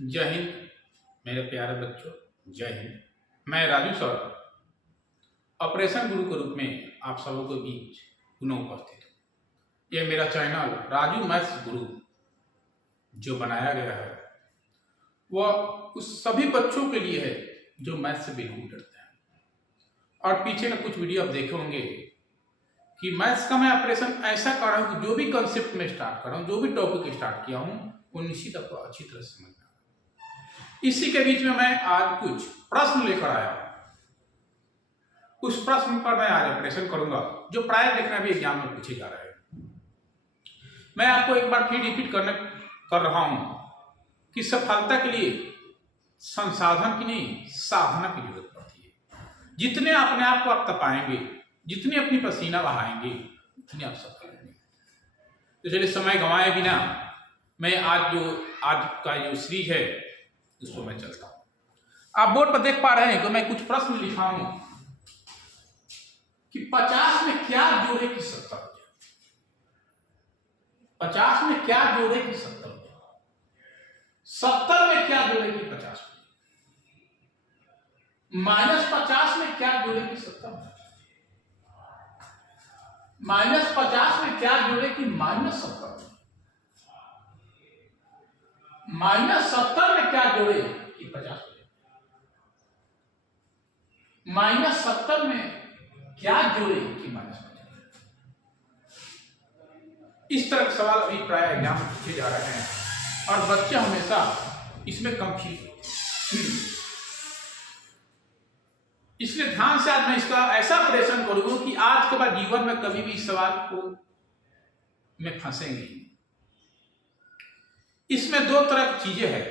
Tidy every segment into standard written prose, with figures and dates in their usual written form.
जय हिंद मेरे प्यारे बच्चों, जय हिंद। मैं राजू सर ऑपरेशन गुरु के रूप में आप सबों के बीच पुनः उपस्थित हूँ। यह मेरा चैनल राजू मैथ्स गुरु जो बनाया गया है वह उस सभी बच्चों के लिए है जो मैथ्स से बिल्कुल डरते हैं। और पीछे में कुछ वीडियो आप देखे होंगे कि मैथ्स का मैं ऑपरेशन ऐसा कर रहा हूँ कि जो भी कंसेप्ट में स्टार्ट कर रहा हूँ, जो भी टॉपिक स्टार्ट किया हूँ वो निश्चित आपको अच्छी तरह से समझना है। इसी के बीच में मैं आज कुछ प्रश्न लेकर आया हूँ। उस प्रश्न पर मैं आज ऑपरेशन करूंगा जो प्राय देखना भी एग्जाम में पूछे जा रहे हैं। मैं आपको एक बार फिर रिपीट कर रहा हूं कि सफलता के लिए संसाधन की नहीं, साधना की जरूरत पड़ती है। जितने अपने आप को आप तपाएंगे, जितने अपनी पसीना बहाएंगे, उतने आप सफल होंगे। तो चलिए समय गंवाए बिना मैं आज का जो सीरीज है उसको मैं चलता हूं। आप बोर्ड पर देख पा रहे हैं कि मैं कुछ प्रश्न लिखा हूं कि 50 में क्या जोड़े कि 70 हो जाए। 50 में क्या जोड़े कि 70 हो जाए। 70 में क्या जोड़े कि 50 हो जाए। -50 में क्या जोड़े कि 70 हो जाए। -50 में क्या जोड़े कि -70 हो जाए। -70 में क्या जोड़े कि 50 हो जाए। -70 में क्या जोड़े कि -50। इस तरह के सवाल अभी प्राय एग्जाम में पूछे जा रहे हैं और बच्चे हमेशा इसमें कंफ्यूज होते हैं। इसलिए ध्यान से आज मैं इसका ऐसा ऑपरेशन करूंगा कि आज के बाद जीवन में कभी भी इस सवाल को में फंसेंगे। इसमें दो तरह की चीजें हैं।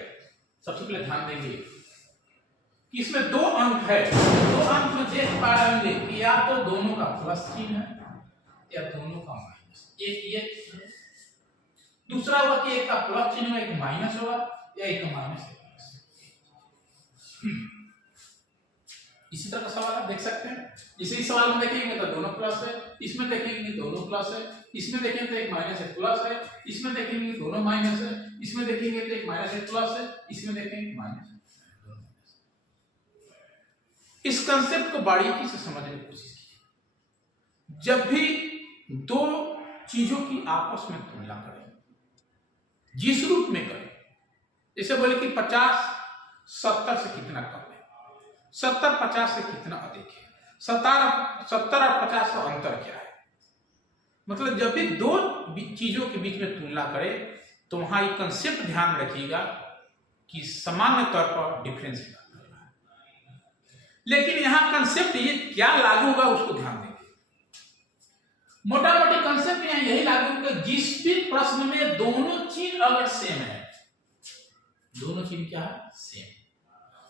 सबसे पहले ध्यान देंगे कि इसमें 2 अंक है। 2 अंक में देख पा रहे होंगे कि या तो दोनों का प्लस चिन्ह है या दोनों का माइनस। एक ये दूसरा हुआ कि एक का प्लस चिन्ह में एक माइनस होगा या एक का माइनस है। इसी तरह का सवाल आप देख सकते हैं। जैसे इस सवाल में देखेंगे तो दोनों प्लस है, इसमें देखेंगे दोनों प्लस है, इसमें देखेंगे तो एक माइनस एक प्लस है, इसमें देखेंगे दोनों माइनस है, इसमें देखेंगे तो एक माइनस एक प्लस है, इसमें देखेंगे माइनस। इस कंसेप्ट को बारीकी से समझने की कोशिश कीजिए। जब भी दो चीजों की आपस में तुलना करें, जिस रूप में करें, जैसे बोले कि 50 70 से कितना कम है, 70 50 से कितना अधिक है, 70 और 50 का अंतर क्या है। मतलब जब भी दो चीजों के बीच में तुलना करें तो वहां एक कंसेप्ट ध्यान रखिएगा कि सामान्य तौर पर डिफरेंस है, लेकिन यहां कंसेप्ट ये क्या लागू होगा उसको ध्यान देंगे। मोटा मोटी कंसेप्ट यहां यही लागू होगा, जिस भी प्रश्न में दोनों चिन्ह अगर सेम है, दोनों चिन्ह क्या है, सेम।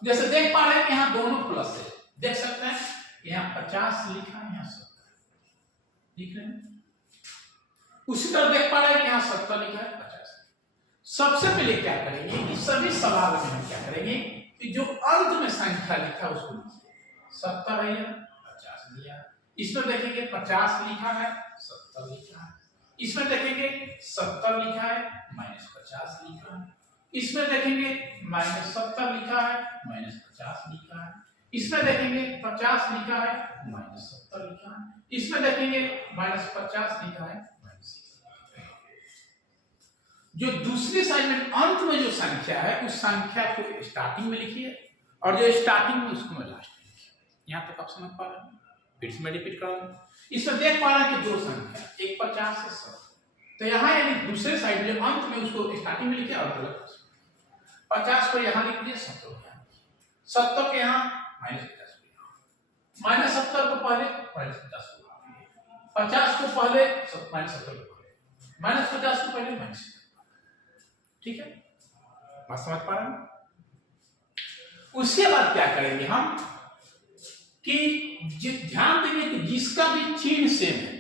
जैसे देख पा रहे हैं कि यहां दोनों प्लस है, देख सकते हैं यहां 50 लिखा है, यहां 70 लिख रहे हैं। उसी तरह देख पा रहे हैं कि यहां 70 लिखा है, 50। सबसे पहले क्या करेंगे कि सभी सवाल में हम क्या करेंगे कि जो अंत में संख्या लिखा है उसको 70 है या 50 लिया। इसमें देखेंगे 50 लिखा है, 70 लिखा है। इसमें देखेंगे 70 लिखा है, -50 लिखा है। इसमें देखेंगे -70 लिखा है, -50 लिखा है। इसमें देखेंगे 50 लिखा है, -70 लिखा है। इसमें देखेंगे -50 लिखा है, जो दूसरी साइड में अंत में जो संख्या है उस संख्या को स्टार्टिंग में लिखिए और जो स्टार्टिंग में उसको मैं लास्ट में लिखिए। यहां तक आप समझ पा रहे हैं। फिर से मैं रिपीट करूंगा। इसमें देख पा रहे हैं कि दो संख्या, एक 50 से 100, तो यहां यानी दूसरे साइड में अंत में उसको स्टार्टिंग में लिखिए और गलत 50 को यहां लिख दिया, 70 को यहां, 70 के यहां -50 को यहां, -70 को पहले -50 को, 50 को पहले -70 को पहले, -50 को पहले -70। ठीक है, बात समझ पा रहे हैं। उसके बाद क्या करेंगे हम कि ध्यान देंगे कि जिसका भी चिन्ह सेम है,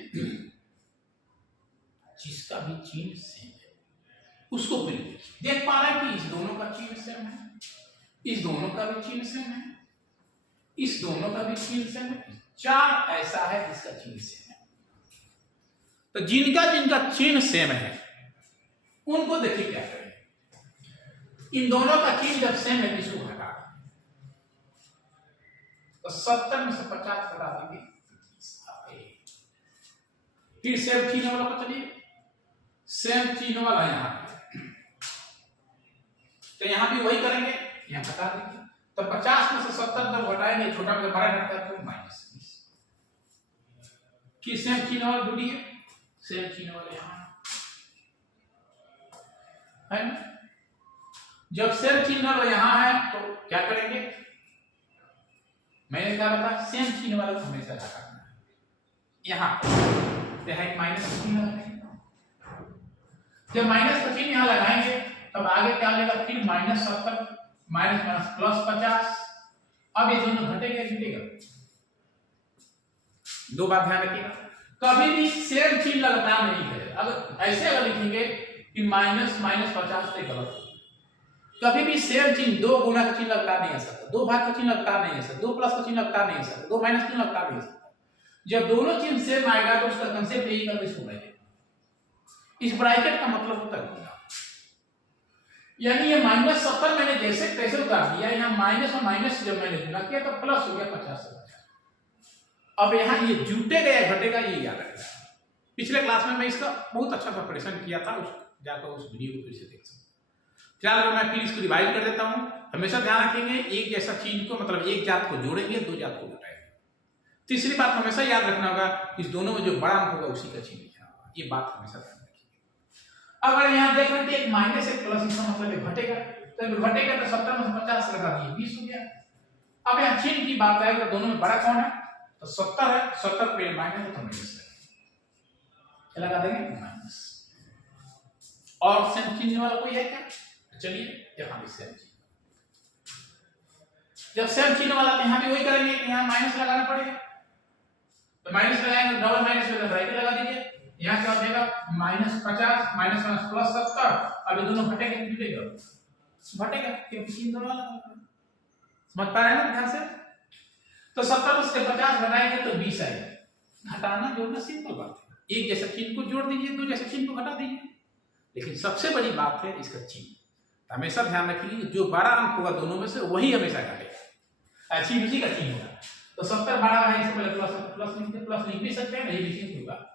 जिसका भी चिन्ह सेम है उसको फिर देख पा रहे हैं कि इस दोनों का चिन्ह सेम है, इस दोनों का भी चिन्ह सेम है, इस दोनों का भी चिन्ह सेम है। 4 ऐसा है जिसका चिन्ह सेम है। तो जिनका जिनका चिन्ह सेम है उनको देखिए क्या करें। इन दोनों का चिन्ह जब सेम है इसको घटा तो 70 में से 50 घटा देंगे। फिर सेम चिन्ह वाला को चलिए, सेम चिन्ह वाला यहाँ पे तो यहाँ भी वही करेंगे, यहाँ घटा देंगे। तो 50 में से 70 जब घटाएंगे, छोटा में बड़ा घटता है तो -20। कि सेम चिन्ह वाला ढूंढिए, सेम चिन्ह वाला यहाँ है ना। जब सेम चिन्ह वाला यहाँ है तो क्या करेंगे, मैंने क्या बताया, सेम चिन्ह वाला को हमेशा घटाना है। यहाँ एक माइनस का चिन्ह लगाएंगे, जब माइनस का चिन्ह यहाँ लगाएंगे तब आगे क्या लेगा, फिर -70 माइनस +50। अब ये दोनों घटेगा घटेगा। दो बात ध्यान रखिएगा, कभी भी सेम चिन्ह लगातार नहीं है। अगर ऐसे अगर लिखेंगे कि -50 से गलत, कभी भी सेम चिन्ह, दो गुना का चिन्ह लगातार नहीं आ सकता, दो भाग का चिन्ह लगातार नहीं आ सकता, दो प्लस का चिन्ह लगातार नहीं आ सकता, दो माइनस चिन्ह लगातार नहीं आ सकता। जब दोनों चिन्ह सेम आएगा तो उसका कंसेप्ट यही करके इसको ब्रैकेट, इस ब्रैकेट का मतलब होता है यानी ये -70 मैंने जैसे तैसे उतार दिया, यहाँ माइनस और माइनस जब मैंने गुना किया तो प्लस हो गया 50 से 50। अब यहाँ ये जुटेगा या घटेगा ये याद रखना। पिछले क्लास में मैं इसका बहुत अच्छा सा ऑपरेशन किया था, जाकर उस वीडियो को फिर से देख सकते। चलो मैं फिर इसको रिवाइज कर देता हूँ। हमेशा ध्यान रखेंगे एक जैसा चिन्ह को, मतलब एक जात को जोड़ेंगे, दो जात को घटाएंगे। तीसरी बात हमेशा याद रखना होगा, इस दोनों में जो बड़ा अंक होगा उसी का चिन्ह लिखना होगा। ये बात हमेशा ध्यान रखिए। अगर यहाँ देख रहे हैं एक माइनस एक प्लस, इसका मतलब घटेगा, तो घटेगा तो 70 में से 50 लगा दिए 20 हो गया। अब यहाँ चिन्ह की बात है, दोनों में बड़ा कौन है, तो 70 है, 70 पे माइनस है तो माइनस है, लगा देंगे माइनस। और सेम चिन्ह वाला कोई है क्या, चलिए यहाँ भी सेम चिन्ह, जब सेम चिन्ह वाला तो यहाँ भी वही करेंगे कि यहाँ माइनस लगाना पड़ेगा, तो माइनस लगाएंगे, डबल माइनस में ब्रैकेट लगा दीजिए। यहाँ क्या हो जाएगा, -50 माइनस +70। अब ये दोनों घटेंगे घटेगा, क्योंकि चिन्ह दोनों अलग, समझ पा रहे हैं ना ध्यान से। तो 70 से 50 घटाएंगे तो 20 आएगा। घटाना जोड़ना सिंपल बात है, एक जैसा चिन्ह को जोड़ दीजिए, दो जैसे चिन्ह को घटा दीजिए। लेकिन सबसे बड़ी बात है इसका चिन्ह। हमेशा ध्यान रखिए जो बड़ा अंक होगा दोनों में से वही हमेशा घटेगा, अच्छी उसी का चिन्ह होगा। तो 70 बड़ा है, इससे पहले प्लस लिख भी सकते हैं, नहीं लिखेंगे कोई बात।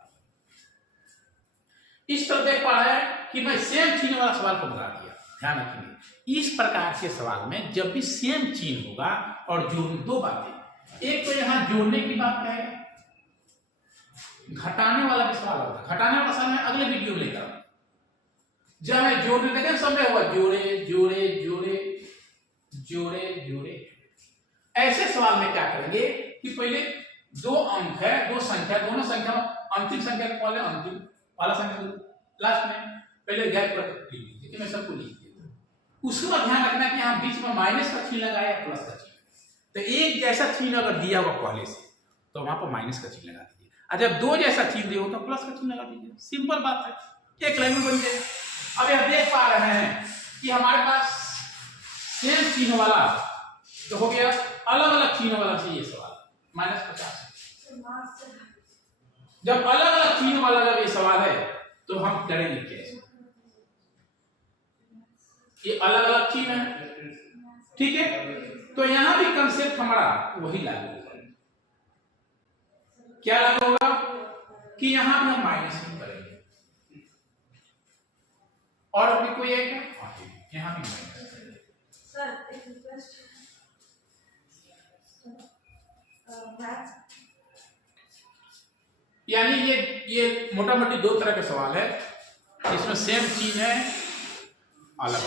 इस तरह देख पा रहे हैं कि मैं सेम चिन्ह वाला सवाल को बता दिया। ध्यान रखिए इस प्रकार के सवाल में जब भी सेम चिन्ह होगा और जोड़, दो बातें, एक तो यहाँ जोड़ने की बात है, घटाने वाला भी सवाल होगा। घटाने वाला सवाल मैं अगले वीडियो में लेकर, जब मैं जोड़ने लगे समय हुआ जोड़े जोड़े जोड़े जोड़े जोड़े, ऐसे सवाल में क्या करेंगे कि पहले दो अंक है, दो संख्या, दोनों संख्या अंतिम संख्या को पहले अंतिम वाला संख्या लास्ट में पहले गैप कर लिख लीजिए, मैं सबको लिख दिया। उसके बाद ध्यान रखना कि यहाँ बीच में माइनस का चिन्ह लगाया या प्लस का चिन्ह। तो एक जैसा चिन्ह अगर दिया हुआ पहले से तो वहां पर माइनस का चिन्ह लगा दीजिए, और जब दो जैसा चिन्ह दिया हो तो प्लस का चिन्ह लगा दीजिए। सिंपल बात है, एक लाइन में बन जाए। अब यह देख पा रहे हैं कि हमारे पास सेम चिन्ह वाला तो हो गया, अलग अलग चिन्ह वाला चाहिए सवाल -50। जब अलग अलग चिन्ह वाला जब ये सवाल है तो हम करेंगे कैसे, ये अलग अलग चिन्ह है, ठीक है। तो यहां भी कंसेप्ट हमारा वही लागू होगा। क्या लागू होगा कि यहां भी हम माइनस नहीं करेंगे, और अभी कोई है क्या, यहां भी माइनस करेंगे। सर एक रिक्वेस्ट, यानी ये मोटा मोटी दो तरह के सवाल है, इसमें सेम चीज है अलग,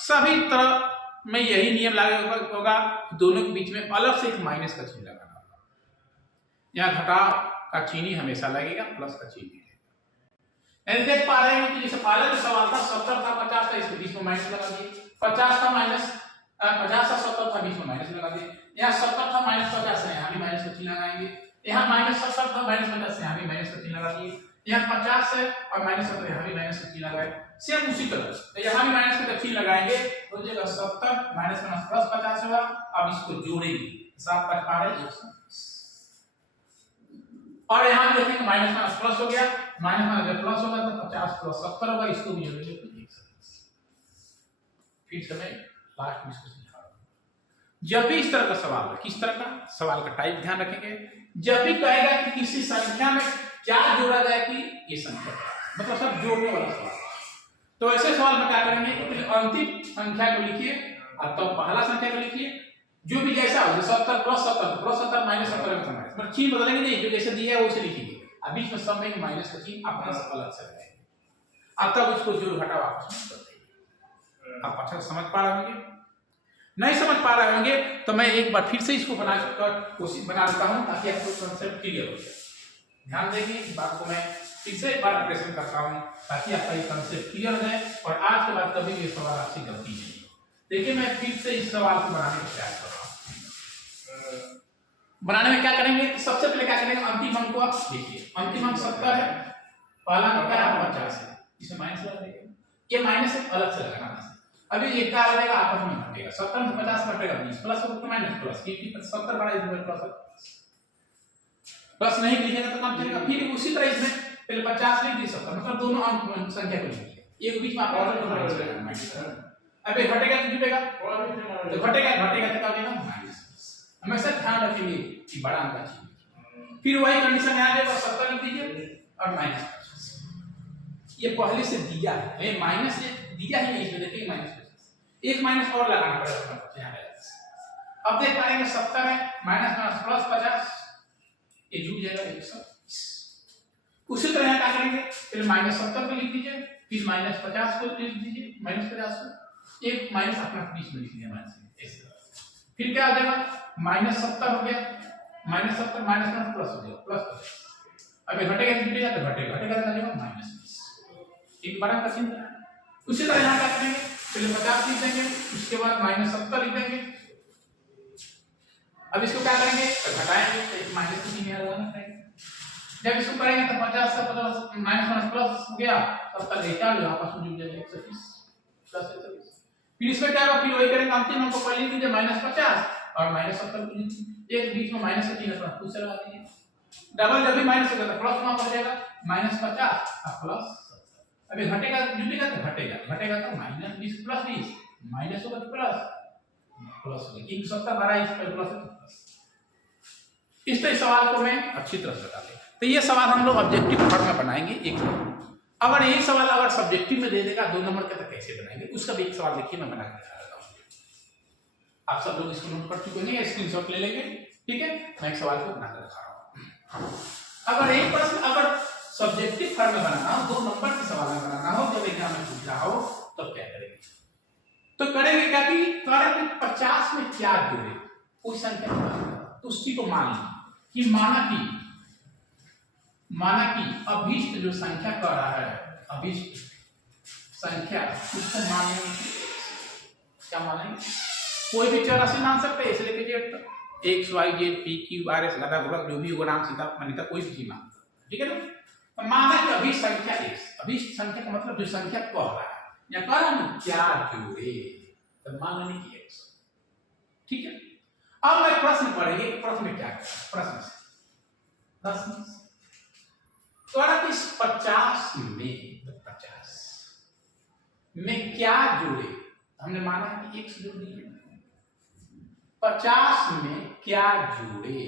सभी तरह में यही नियम लागू होगा, दोनों के बीच में अलग से एक माइनस का चिन्ह लगाना होगा। यहाँ घटा का चिन्ह हमेशा लगेगा, प्लस का चिन्ह नहीं। देख पा रहे हैं कि जैसे पहले जो सवाल था 70 था 50 था, इसके बीच में माइनस लगा दिए, 50 था माइनस 50 था 70 था, बीच में माइनस लगा दिए। यहाँ 70 था -50 है, यहाँ भी माइनस का चिन्ह लगाएंगे। यहाँ -70 था -50 से, यहाँ भी माइनस का चिन्ह लगा दिए। यहाँ 50 है और -70, यहाँ भी माइनस का चिन्ह लगाए। सेम उसी तरह तो यहाँ भी माइनस का चिन्ह लगाएंगे, हो जाएगा 70 -50 +50 होगा। अब इसको जोड़ेंगे, 7 5 12 और यहाँ भी देखेंगे माइनस प्लस हो गया, माइनस जब प्लस होगा तो 50 + 70 होगा, इसको भी जोड़ेंगे तो फिर से मैं लास्ट में इसको समझा रहा हूं। जब भी इस तरह का सवाल, किस तरह का सवाल का टाइप ध्यान रखेंगे, जब भी कहेगा कि किसी संख्या में क्या जोड़ा जाए कि ये संख्या, मतलब सब जोड़ने वाला सवाल, तो ऐसे सवाल में क्या करेंगे कि अंतिम संख्या को लिखिए और तब पहला संख्या को लिखिए, जो भी जैसा हो, 70 प्लस 70 प्लस 70 माइनस 70 का माइनस, मतलब चिन्ह बदलेंगे नहीं, जो जैसे दिया है वैसे लिखिए, अब बीच में सब में माइनस का चिन्ह अपना से अलग से लगाएंगे, अब तब उसको जोड़ घटा वापस कर देंगे। आप अच्छा समझ पा रहे होंगे? नहीं समझ पा रहे होंगे तो मैं एक बार फिर से इसको बनाकर कोशिश बना देता हूं ताकि आपको कांसेप्ट क्लियर हो जाए। ध्यान देंगे इस बात को, मैं फिर से एक बार ऑपरेशन करता हूं ताकि आपका ये कांसेप्ट क्लियर हो जाए और आज के बाद कभी ये सवाल आपसे गलती नहीं हो। देखिए मैं फिर से इस सवाल को बनाने का प्रयास कर रहा हूं। बनाने में क्या करेंगे, सबसे पहले क्या करेंगे, अंतिम अंक को आप देखिए, अंतिम अंक 70 है, पहला अंक क्या है 50 है, इसमें माइनस लगा देंगे, ये माइनस एक अलग से लगाना है। अभी ये क्या आ जाएगा, आपस में घटेगा, 70 में 50 घटेगा 20 प्लस और माइनस प्लस, क्योंकि 70 बड़ा इसमें प्लस नहीं लिखेगा तो काम चलेगा। फिर उसी तरह इसमें पहले 50 लिख दिए 70, मतलब दोनों अंक संख्या को लिखिए, एक बीच में आप और माइनस करेंगे, अब ये घटेगा तो जुटेगा, तो घटेगा घटेगा तो क्या होगा माइनस। हमेशा ध्यान रखेंगे कि बड़ा अंक चाहिए। फिर वही कंडीशन में आ जाएगा, 70 लिख दीजिए और माइनस 50, ये पहले से दिया है, ये माइनस दिया ही नहीं, इसमें देखिए माइनस 50, एक माइनस और लगाना पड़ेगा यहाँ पे। अब देख पाएंगे 70 है माइनस माइनस प्लस 50, ये जुड़ जाएगा 120। उसी तरह क्या करेंगे, फिर माइनस 70 को लिख दीजिए, फिर माइनस 50 को लिख दीजिए, माइनस 50 को एक माइनस अपना बीच में लिख दिया माइनस, ऐसे फिर क्या आ जाएगा माइनस 70 हो गया, माइनस 70 माइनस माइनस प्लस हो गया प्लस 50, अब घटेगा घटेगा तो घटेगा घटेगा तो आ जाएगा माइनस 20, एक बड़ा का चिन्ह। उसी तरह यहाँ क्या करेंगे, पहले 50 लिख देंगे, उसके बाद माइनस 70 लिख देंगे, अब इसको क्या करेंगे घटाएंगे तो एक माइनस की चिन्ह लगाना पड़ेगा, जब इसको करेंगे तो 50 से 50 माइनस माइनस प्लस हो गया, 70 घटा लो आपस में जुड़ जाएगा 120 प्लस 120। फिर इसमें क्या होगा, फिर वही करेंगे, अंतिम अंक को पहले लिख दीजिए माइनस 50 और माइनस 70 को लिख दीजिए, एक बीच में माइनस का चिन्ह अपना खुद से लगा दीजिए, डबल जब भी माइनस होगा तो प्लस वहां पर जाएगा माइनस 50 और प्लस 70, अभी घटेगा जुटेगा तो घटेगा घटेगा तो माइनस 20 प्लस 20 माइनस होगा तो प्लस प्लस होगा, क्योंकि 70 बड़ा इस पर प्लस है तो प्लस। इस तरह सवाल को मैं अच्छी तरह से बता दें, तो ये सवाल हम लोग ऑब्जेक्टिव फॉर्म में बनाएंगे एक नंबर। अगर यही सवाल अगर सब्जेक्टिव में दे देगा 2 नंबर का तो कैसे बनाएंगे, उसका भी एक सवाल देखिए मैं बना के दिखा देता हूं। आप सब लोग इसको नोट कर चुके हैं, स्क्रीनशॉट ले लेंगे, ठीक है, मैं एक सवाल को बनाकर दिखा रहा हूं। अगर एक प्रश्न अगर सब्जेक्टिव फॉर्म में बनाना हो, 2 नंबर के सवाल में बनाना हो, जब एग्जाम में पूछ रहा हो तब क्या करेंगे, तो करेंगे क्या कि 50 में क्या जोड़े कोई संख्या, तो उसी को मान ली कि माना कि अभीष्ट जो संख्या कह रहा है, अभीष्ट संख्या उसको मानेंगे, क्या मानेंगे, कोई भी चर राशि मान सकते हैं, इसलिए कि जेड तक X Y Z P Q R S गदा गुणक जो भी होगा नाम सीधा मान्यता कोई भी चीज मान, ठीक है ना। तो माना कि अभीष्ट संख्या एक्स, अभीष्ट संख्या का मतलब जो संख्या कह रहा है या कह रहा है क्या जोड़े, तो मान लेंगे कि एक्स, ठीक है। अब मैं प्रश्न पढ़ेंगे, प्रश्न में क्या प्रश्न से तो 50 में क्या जोड़े, हमने माना कि x जोड़ दिए, 50 में क्या जोड़े,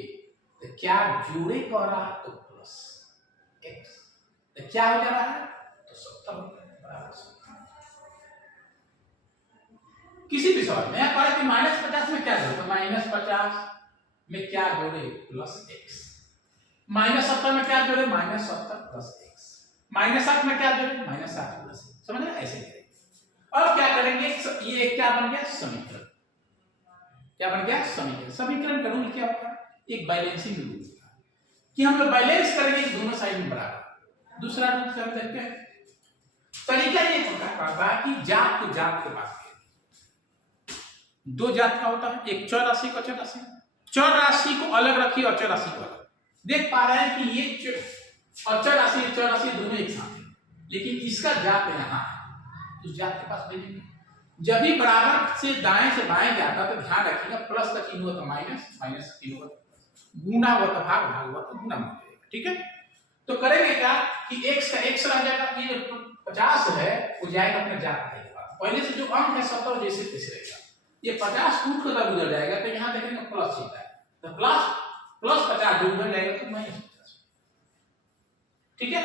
तो क्या जोड़े कह रहा है तो प्लस x, तो क्या हो जा रहा है तो 70 बराबर। किसी भी सवाल में कहा कि -50 में क्या जोड़े, तो -50 में क्या जोड़े प्लस x, -70 में क्या जोड़े -70 प्लस x, -60 में क्या जोड़े -60 प्लस x, समझ रहे, ऐसे करेंगे। अब क्या करेंगे, ये क्या बन गया समीकरण, क्या बन गया समीकरण। समीकरण का रूल क्या होता है, एक बैलेंसिंग रूल होता है कि हम लोग बैलेंस करेंगे दोनों साइड में बराबर। दूसरा रूल क्या देखते हैं, तरीका ये होता है कि जात को जात के पास 2 जात का होता है, एक चर राशि का चर राशि, चर राशि को अलग रखिए और चर राशि को अलग। देख पा रहे हैं कि ये अचर राशि चर राशि दोनों एक साथ हैं, लेकिन इसका जात यहाँ है, उस जात के पास भेजेंगे। जब भी बराबर से दाएं से बाएं जाता तो ध्यान रखिएगा प्लस का चिन्ह हुआ तो माइनस, माइनस का चिन्ह हुआ तो गुना हुआ तो भाग, भाग हुआ तो गुना हो जाएगा, ठीक है। तो करेंगे क्या कि x का x रह जाएगा, ये जो 50 है वो जाएगा अपने जात के पास, पहले से जो अंक है 70 जैसे तैसे रहेगा। ये 50 टूट कर गुजर जाएगा तो यहाँ देखेंगे प्लस चिन्ह है, तो प्लस 50 जो गुजर जाएगा तो माइनस 50। ठीक है,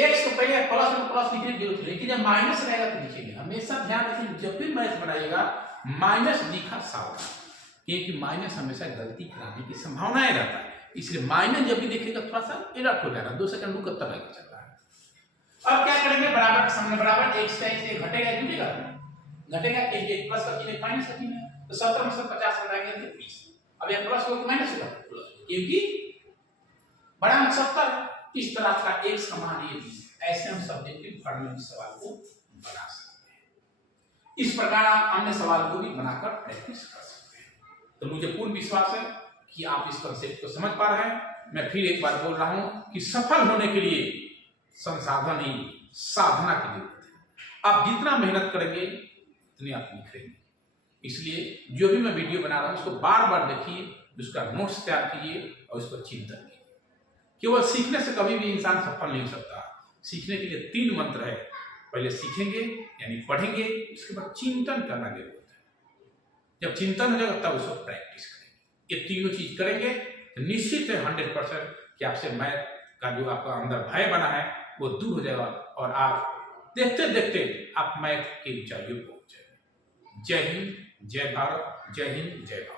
x तो पहले प्लस में प्लस लिखने की जरूरत है, लेकिन जब माइनस रहेगा तो लिखेंगे। हमेशा ध्यान रखें जब भी मैथ बनाइएगा माइनस लिखा सावधान, क्योंकि माइनस हमेशा गलती कराने की संभावनाएं रहता है, इसलिए माइनस जब भी देखेगा थोड़ा सा एलर्ट हो जाना। 2 सेकंड रुक तब तक चल रहा है। अब क्या करेंगे, बराबर के सामने बराबर x का x घटेगा जुटेगा क्योंकि प्लस का चिन्ह माइनस का चिन्ह है, तो 70 में से 50 हटाएंगे तो 20। अब यह प्लस होगा माइनस होगा प्लस, क्योंकि बड़ा अंक 70। इस तरह का x का मान ये 20। ऐसे हम सब्जेक्टिव फॉर्मूले सवाल को बना सकते हैं। इस प्रकार आप अन्य सवाल को भी बनाकर प्रैक्टिस कर सकते हैं। तो मुझे पूर्ण विश्वास है कि आप इस कॉन्सेप्ट को समझ पा रहे हैं। मैं फिर एक बार बोल रहा हूं कि सफल होने के लिए संसाधन नहीं, साधना की जरूरत है। आप जितना मेहनत करेंगे उतनी आप निखरेंगे। इसलिए जो भी मैं वीडियो बना रहा हूं उसको बार बार देखिए, उसका नोट्स तैयार कीजिए और उस पर चिंतन कीजिए। केवल सीखने से कभी भी इंसान सफल नहीं हो सकता। सीखने के लिए 3 मंत्र है, पहले सीखेंगे यानी पढ़ेंगे, उसके बाद चिंतन करना जरूरत है। जब चिंतन हो जाएगा तब उसको प्रैक्टिस करेंगे। ये तीनों चीज करेंगे तो निश्चित है 100% कि आपसे मैथ का जो आपका अंदर भय बना है वो दूर हो जाएगा और आप देखते देखते आप मैथ की ऊंचाइयों को पहुंच जाएंगे। जय हिंद, जय भारत, जय हिंद, जय भारत।